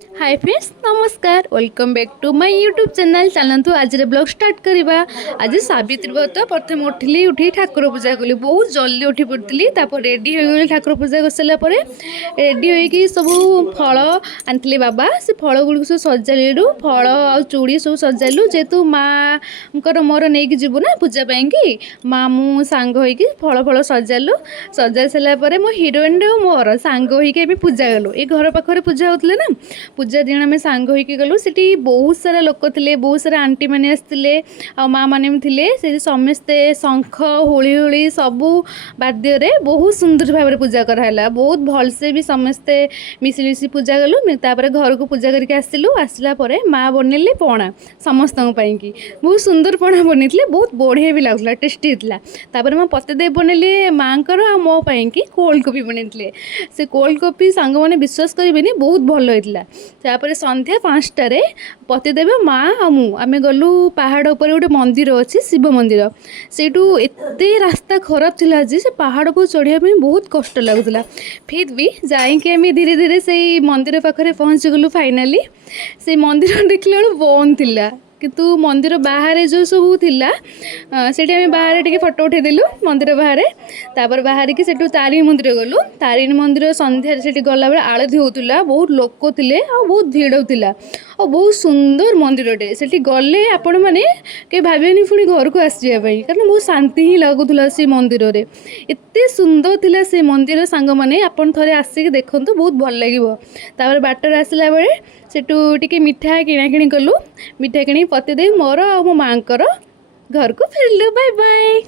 हाय friends नमस्कार welcome back to my YouTube channel चलतु आज ब्लॉग स्टार्ट करवा। आज सावित्री व्रत प्रथम उठिली उठी ठाकुर पूजा कली बहुत जल्दी उठी पड़ी रेडी हो गली ठाकुर पूजा कर सारापर रेडी होगी सब फल आनी बाबा से फल गुड़ सब सजालु फल आ चूड़ी सब सजालु जेहेतु माँ मोर नहीं जीवु ना पूजा कि माँ मु सांग होगी फल फल सजालु सजा सारापर मो हिरोइन मोर सांग होगी पूजा गलु ये घर पाखे पूजा होते ना पूजा दिन आम सांग होइकी गलु सेठी बहुत सारा लोक थे बहुत सारा आंटी मैंने आसते आ माँ मैंने थे समस्ते शंख हुली हुली सबू बाद्य बहुत सुंदर भाव में पूजा कराला बहुत भलसे भी समस्ते मिसी पूजा गलु तापर घर को पूजा करके आसलु आसला माँ बनइले पणा समस्त की बहुत सुंदर पणा बन बहुत बढ़िया भी लगुला टेस्टी होता तापर माँ पतिदेव बनइले माँ आ मो कि कोल्ड कॉफी बनइले से कोल्ड कॉफी सांग मैंने विश्वास करेंगे बहुत भल होता तापर संध्या 5टारे पतिदेव माँ आ आमे गलु पहाड़ उपर गोटे मंदिर अच्छी शिव मंदिर सेठू एते रास्ता खराब थिला जे से पहाड़ को चढ़िया बहुत कष्ट लगुला फिर भी जाइए आम धीरे धीरे से मंदिर पाखे पहुँची गलु फाइनाली से मंदिर देखला बंद थिला किंतु मंदिर बाहर जो सब थिला सेठी आम बाहर टिके फोटो उठेदेलु मंदिर बाहर तापर बाहर की सेठू तारिणी मंदिर गलु तारिणी मंदिर संध्या से गला बेले आलती होता बहुत लोक थे आ बहुत भिड़ होता और बहुत सुंदर मंदिरटे से गले आपण मैंने कहीं भावेनि पुणी घर को आसवाई कारण बहुत शांति ही लगुला से मंदिर में एत सुंदर थिला से मंदिर सांग मैंने आपन थे आसिक देखु बहुत भल लगे बाटर आसला बेले सेठू टिके मिठा किणाकिणी कलु मिठा किणी पतिदेव मोर आ मो माँ घर को फेरलु बाय बाय।